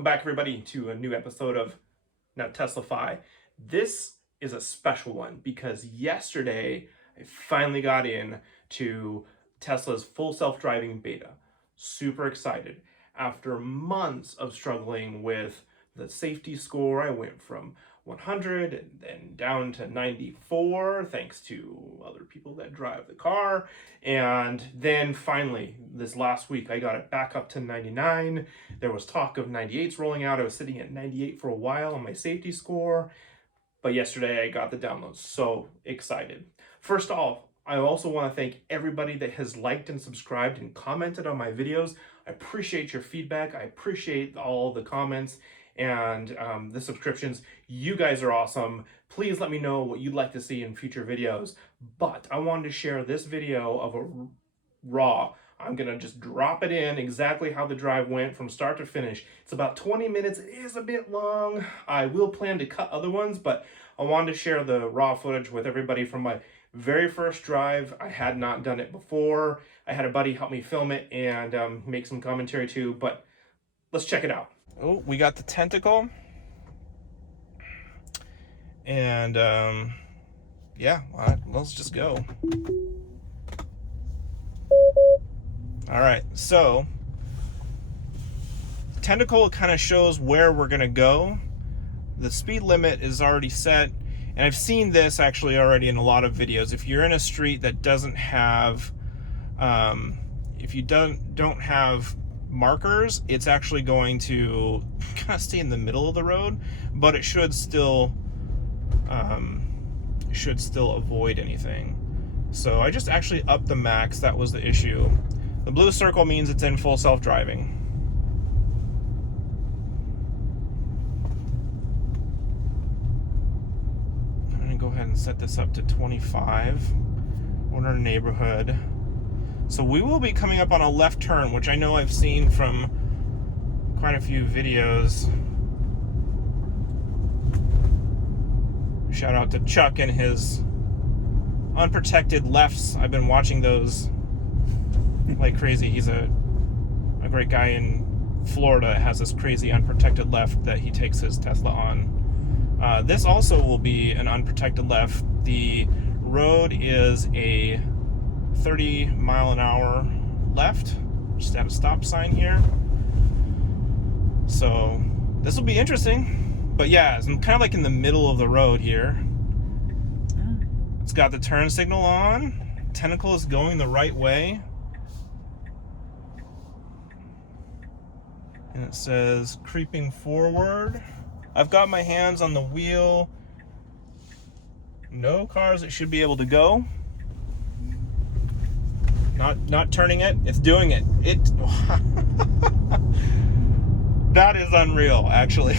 Welcome back, everybody, to a new episode of Teslafy. This is a special one because yesterday I finally got in to Tesla's full self-driving beta. Super excited. After months of struggling with the safety score, I went from 100 and then down to 94 thanks to other people that drive the car, and then finally this last week I got it back up to 99. There was talk of 98s rolling out. I was sitting at 98 for a while on my safety score, but yesterday I got the download. So excited. First off, I also want to thank everybody that has liked and subscribed and commented on my videos. I appreciate your feedback. I appreciate all the comments and the subscriptions. You guys are awesome. Please let me know what you'd like to see in future videos. But I wanted to share this video of a raw. I'm gonna just drop it in exactly how the drive went from start to finish. It's about 20 minutes. It is a bit long. I will plan to cut other ones, but I wanted to share the raw footage with everybody from my very first drive. I had not done it before. I had a buddy help me film it and make some commentary too, but let's check it out. Oh, we got the tentacle. And yeah, let's just go. All right, so tentacle kind of shows where we're gonna go. The speed limit is already set, and I've seen this actually already in a lot of videos. If you're in a street that doesn't have, if you don't have markers, it's actually going to kind of stay in the middle of the road, but it should still avoid anything. So I just actually upped the max. That was the issue. The blue circle means it's in full self-driving. I'm gonna go ahead and set this up to 25. We're in our neighborhood. So we will be coming up on a left turn, which I know I've seen from quite a few videos. Shout out to Chuck and his unprotected lefts. I've been watching those like crazy. He's a great guy in Florida that has this crazy unprotected left that he takes his Tesla on. This also will be an unprotected left. The road is a 30 mile an hour left, just at a stop sign here. So this will be interesting. But yeah, I'm kind of like in the middle of the road here. It's got the turn signal on. Tentacle is going the right way. And it says creeping forward. I've got my hands on the wheel. No cars that should be able to go. Not turning it, it's doing it. That is unreal, actually.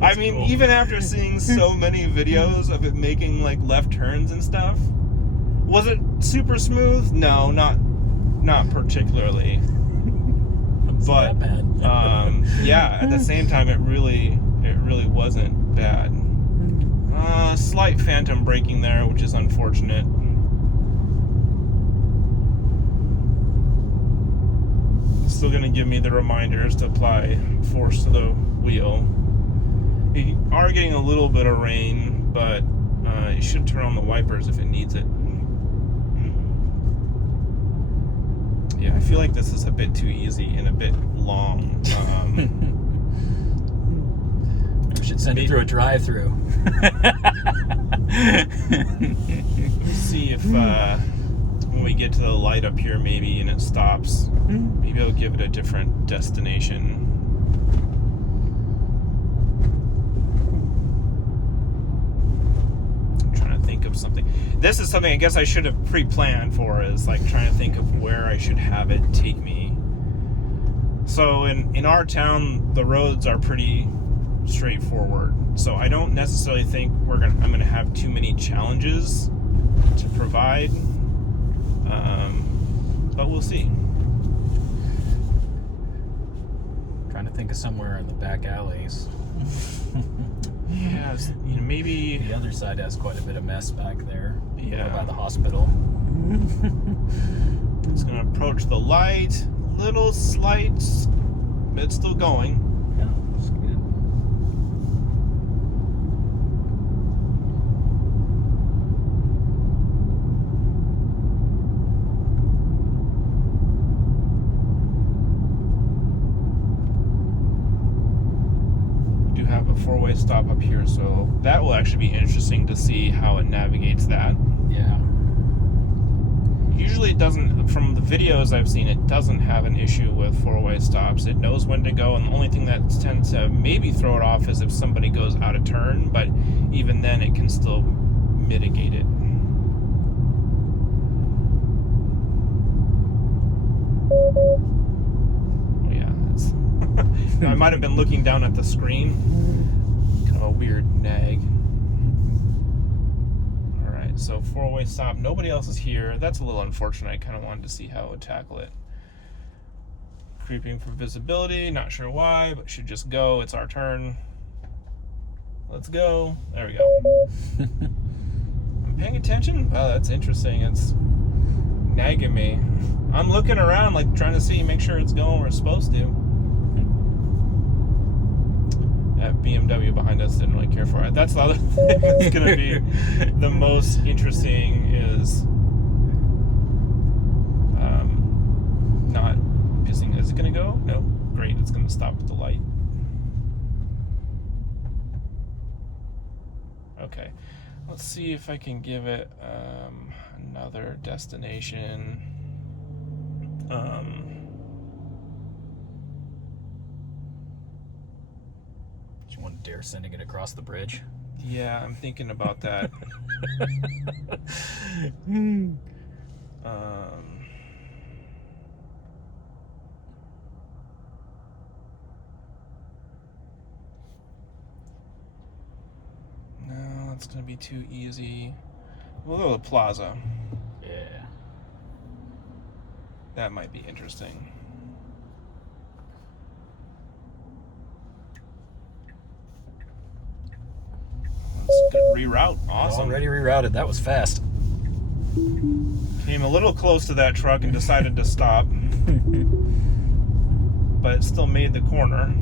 I mean, cool. Even after seeing so many videos of it making like left turns and stuff, was it super smooth? No, not particularly. But yeah, at the same time, it really wasn't bad. Slight phantom braking there, which is unfortunate. Still going to give me the reminders to apply force to the wheel. You are getting a little bit of rain, but you should turn on the wipers if it needs it. Yeah, I feel like this is a bit too easy and a bit long. We should send it through a drive-through. Let me see if when we get to the light up here maybe and it stops, maybe I'll give it a different destination. I'm trying to think of something. This is something I guess I should have pre-planned for, is like trying to think of where I should have it take me. So in our town, the roads are pretty straightforward. So I don't necessarily think I'm gonna have too many challenges to provide. But we'll see. Trying to think of somewhere in the back alleys. Yeah, maybe the other side has quite a bit of mess back there. Yeah, by the hospital. It's gonna approach the light, little slight, but it's still going. Yeah. It's good. We do have a 4-way stop up here, so that will actually be interesting to see how it navigates that. Yeah. Usually it doesn't, from the videos I've seen, it doesn't have an issue with 4-way stops. It knows when to go, and the only thing that tends to maybe throw it off is if somebody goes out of turn, but even then it can still mitigate it. Oh yeah, it's I might have been looking down at the screen. Kind of a weird nag. So 4-way stop, nobody else is here. That's a little unfortunate. I kind of wanted to see how it would tackle it. Creeping for visibility, not sure why, but should just go. It's our turn. Let's go. There we go. I'm paying attention. Wow, that's interesting. It's nagging me. I'm looking around, like trying to see, make sure it's going where it's supposed to. That BMW behind us didn't really care for it. That's the other thing that's going to be the most interesting is not pissing. Is it going to go? No. Great. It's going to stop at the light. Okay. Let's see if I can give it another destination. You want to dare sending it across the bridge? Yeah, I'm thinking about that. No, that's going to be too easy. We'll go to the plaza. Yeah. That might be interesting. Reroute. Awesome. Already rerouted. That was fast. Came a little close to that truck and decided to stop. But it still made the corner.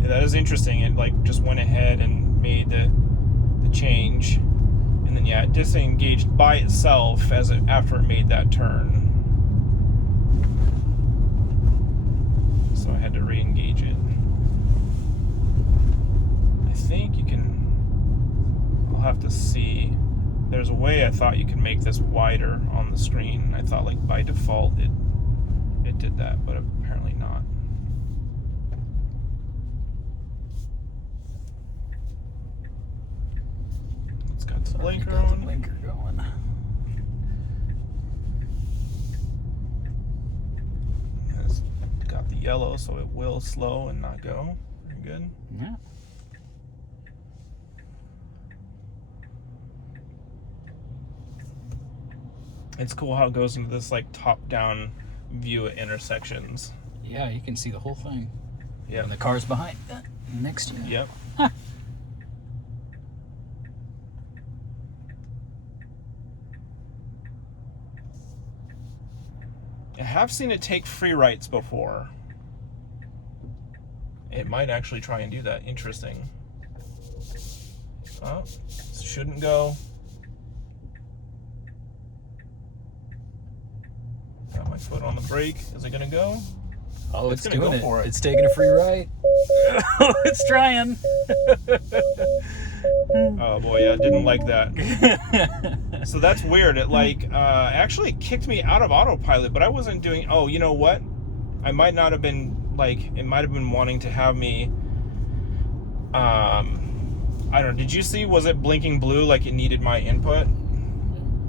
Yeah, that is interesting. It like just went ahead and made the change. And then yeah, it disengaged by itself after it made that turn. So I had to re-engage it. I think you can, I'll have to see. There's a way I thought you can make this wider on the screen. I thought like by default it did that, but apparently not. It's got the blinker Got the on. blinker going. It's got the yellow, so it will slow and not go. Very good. Yeah. It's cool how it goes into this like top-down view at intersections. Yeah, you can see the whole thing. Yeah. And the car's behind next to you. Yep. Huh. I have seen it take free rights before. It might actually try and do that. Interesting. Oh, shouldn't go. Got my foot on the brake. Is it gonna go? Oh, it's gonna doing go it. for it. It's taking a free ride. Oh, it's trying. Oh boy, yeah, didn't like that. So that's weird. It like actually kicked me out of autopilot, but I wasn't doing. Oh, you know what? I might not have been like. It might have been wanting to have me. I don't know. Did you see? Was it blinking blue like it needed my input?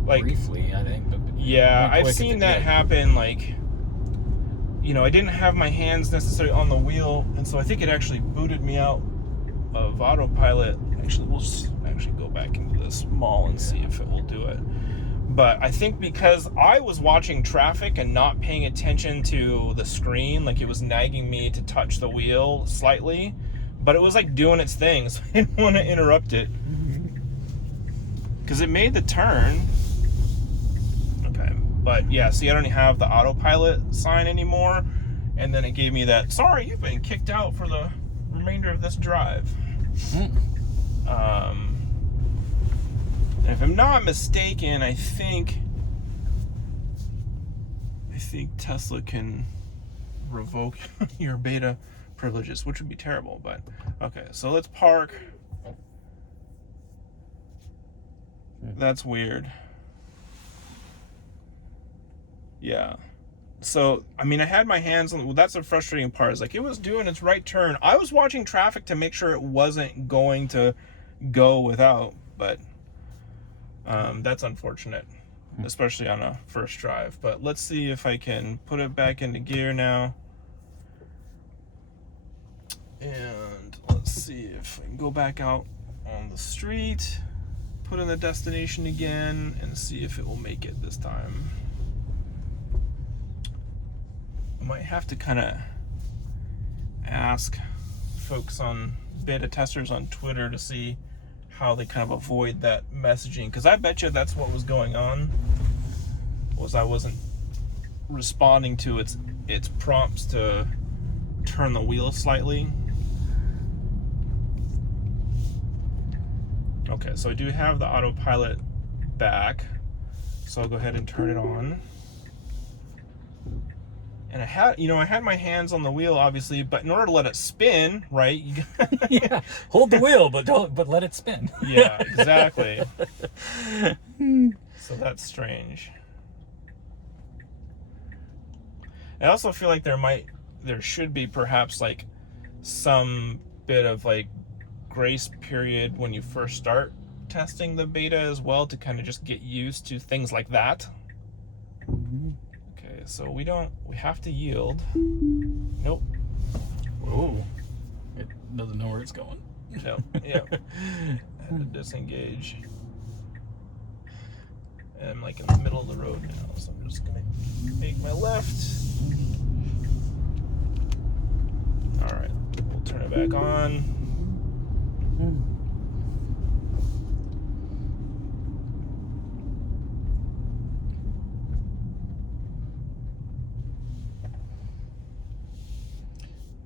Like briefly, I think. But yeah, more I've quick seen if it that did. happen. Like, you know, I didn't have my hands necessarily on the wheel, and so I think it actually booted me out of autopilot. Actually, we'll just actually go back into this mall and see if it will do it. But I think because I was watching traffic and not paying attention to the screen, like it was nagging me to touch the wheel slightly, but it was like doing its thing, so I didn't want to interrupt it. Because it made the turn. But yeah, see, I don't have the autopilot sign anymore. And then it gave me that, sorry, you've been kicked out for the remainder of this drive. If I'm not mistaken, I think Tesla can revoke your beta privileges, which would be terrible, but okay, so let's park. That's weird. Yeah. So, I mean, I had my hands on, well, that's the frustrating part, is like, it was doing its right turn. I was watching traffic to make sure it wasn't going to go without, but that's unfortunate, especially on a first drive. But let's see if I can put it back into gear now. And let's see if I can go back out on the street, put in the destination again, and see if it will make it this time. I might have to kind of ask folks on beta testers on Twitter to see how they kind of avoid that messaging, because I bet you that's what was going on, was I wasn't responding to its prompts to turn the wheel slightly. Okay, so I do have the autopilot back, so I'll go ahead and turn it on. And I had my hands on the wheel, obviously, but in order to let it spin, right? Yeah, hold the wheel, but let it spin. Yeah, exactly. So that's strange. I also feel like there should be perhaps like some bit of like grace period when you first start testing the beta as well, to kind of just get used to things like that. Okay, so we have to yield. Nope. Whoa. It doesn't know where it's going. No, yeah. I had to disengage. And I'm like in the middle of the road now, so I'm just gonna make my left. Alright, we'll turn it back on.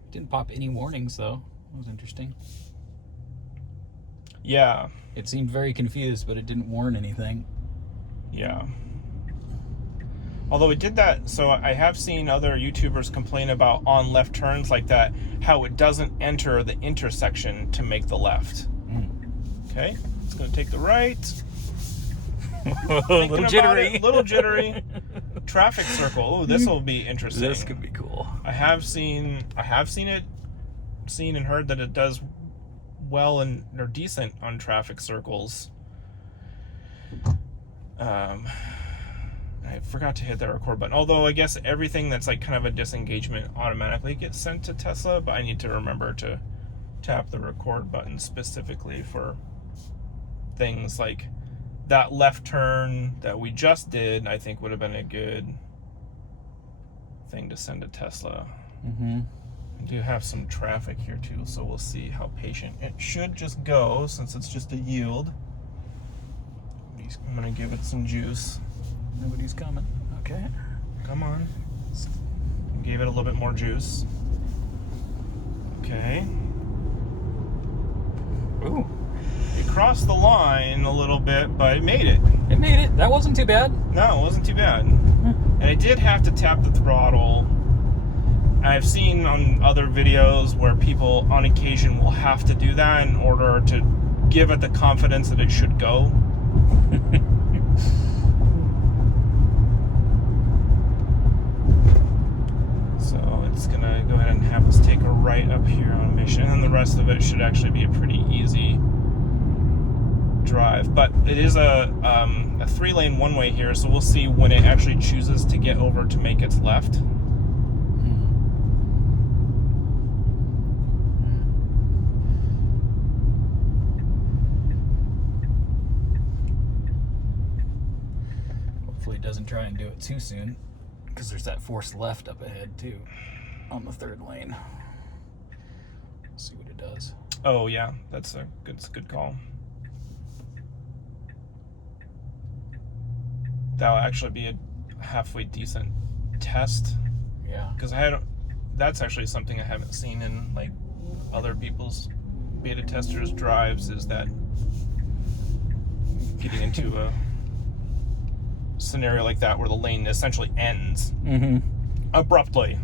Didn't pop any warnings though. That was interesting. Yeah. It seemed very confused, but it didn't warn anything. Yeah. Although it did that, so I have seen other YouTubers complain about on left turns like that, how it doesn't enter the intersection to make the left. Okay, it's going to take the right. Little jittery. Little jittery. Traffic circle. Oh, this will be interesting. This could be cool. I have seen and heard that it does well or decent on traffic circles. I forgot to hit that record button. Although I guess everything that's like kind of a disengagement automatically gets sent to Tesla, but I need to remember to tap the record button specifically for things like that left turn that we just did. I think would have been a good thing to send to Tesla. I do have some traffic here too, so we'll see how patient it should just go, since it's just a yield. I'm gonna give it some juice. Nobody's coming. Okay. Come on. Gave it a little bit more juice. Okay. Ooh. It crossed the line a little bit, but it made it. It made it. That wasn't too bad. No, it wasn't too bad. And I did have to tap the throttle. I've seen on other videos where people on occasion will have to do that in order to give it the confidence that it should go. So it's gonna go ahead and have us take a right up here on Mission, and the rest of it should actually be a pretty easy drive. But it is a 3-lane one-way here, so we'll see when it actually chooses to get over to make its left. Hopefully it doesn't try and do it too soon, because there's that forced left up ahead too on the third lane. Let's see what it does. Oh yeah, that's a good call. That'll actually be halfway decent test. Yeah. Because that's actually something I haven't seen in like other people's beta testers drives, is that getting into a scenario like that where the lane essentially ends abruptly.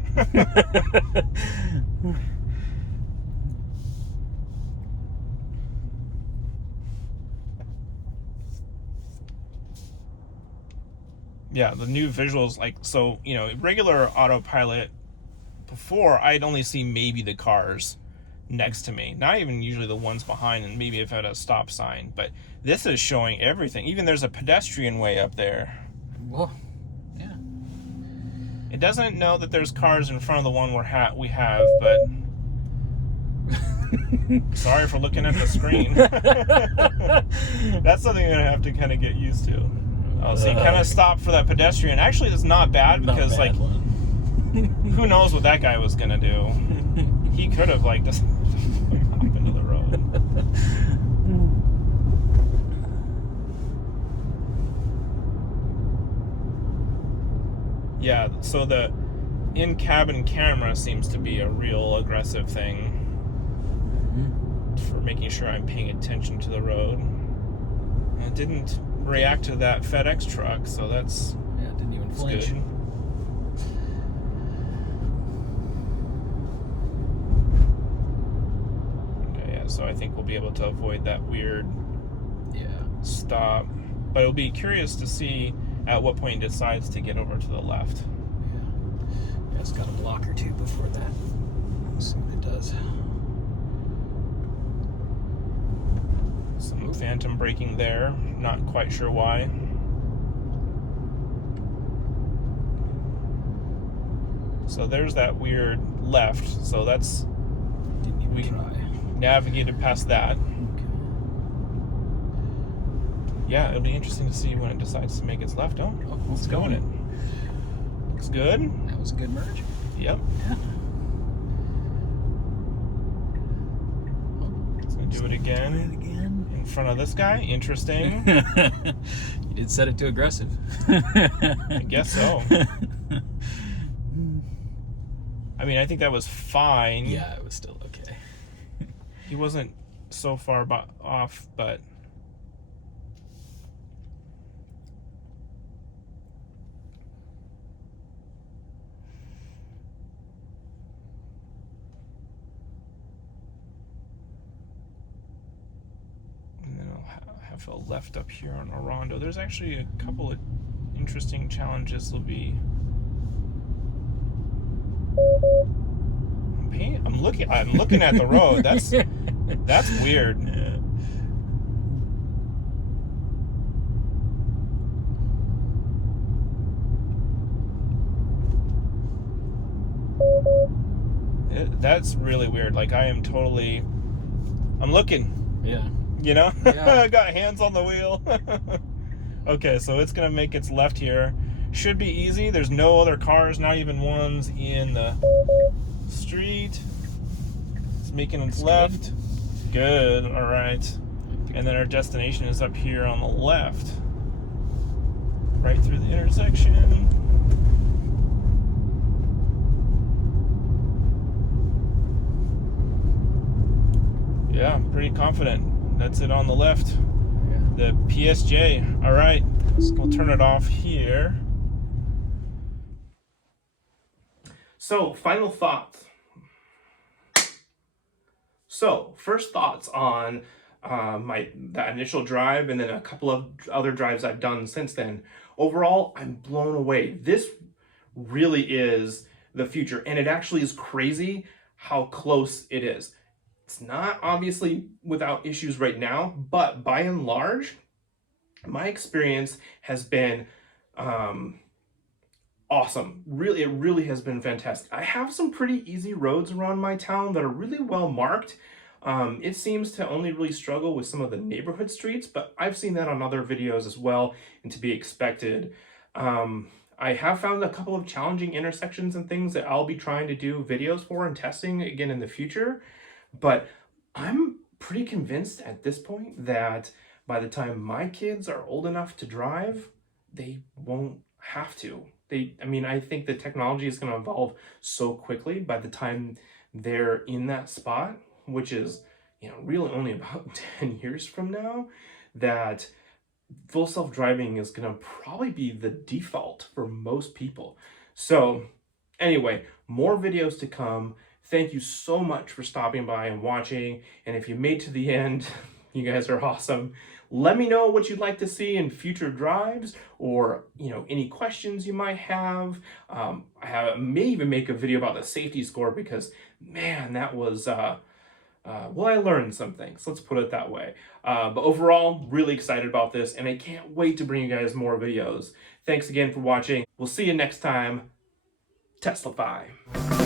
Yeah, the new visuals, like, so, you know, regular autopilot, before I'd only see maybe the cars next to me, not even usually the ones behind, and maybe if I had a stop sign, but this is showing everything. Even there's a pedestrian way up there. Well, yeah. It doesn't know that there's cars in front of the one we have, but sorry for looking at the screen. That's something you're gonna have to kind of get used to. Oh, so you kind of stop for that pedestrian. Actually, it's not bad, because like, who knows what that guy was gonna do? He could have like just hop into the road. Yeah, so the in-cabin camera seems to be a real aggressive thing for making sure I'm paying attention to the road. And it didn't react to that FedEx truck, so that's it didn't even flinch. good. Okay, yeah, so I think we'll be able to avoid that weird stop. But it'll be curious to see at what point it decides to get over to the left. Yeah, it's got a block or two before that. Let's see what it does. Some phantom braking there, not quite sure why. So there's that weird left, so that's, we navigated past that. Yeah, it'll be interesting to see when it decides to make its left. Oh, let's go in it. Looks good. That was a good merge. Yep. Yeah. It's gonna do it again. In front of this guy. Interesting. You did set it to aggressive. I guess so. I mean, I think that was fine. Yeah, it was still okay. He wasn't so far off, but have a left up here on Orondo. There's actually a couple of interesting challenges. Will be. I'm looking at the road. That's weird. That's really weird. Like, I'm looking. Yeah. You know? Yeah. I got hands on the wheel. Okay, so it's going to make its left here. Should be easy. There's no other cars, not even ones in the street. It's making its left. Good. All right. And then our destination is up here on the left. Right through the intersection. Yeah, pretty confident. That's it on the left. Yeah. The PSJ. All right, we'll turn it off here. So, final thoughts. So, first thoughts on that initial drive, and then a couple of other drives I've done since then. Overall, I'm blown away. This really is the future, and it actually is crazy how close it is. It's not obviously without issues right now, but by and large, my experience has been awesome. It really has been fantastic. I have some pretty easy roads around my town that are really well marked. It seems to only really struggle with some of the neighborhood streets, but I've seen that on other videos as well, and to be expected. I have found a couple of challenging intersections and things that I'll be trying to do videos for and testing again in the future. But I'm pretty convinced at this point that by the time my kids are old enough to drive, they won't have to. I think the technology is going to evolve so quickly by the time they're in that spot, which is, really only about 10 years from now, that full self-driving is going to probably be the default for most people. So anyway, more videos to come. Thank you so much for stopping by and watching. And if you made to the end, you guys are awesome. Let me know what you'd like to see in future drives, or any questions you might have. I may even make a video about the safety score, because man, that was well, I learned some things, let's put it that way. But overall, really excited about this, and I can't wait to bring you guys more videos. Thanks again for watching. We'll see you next time. Teslafy.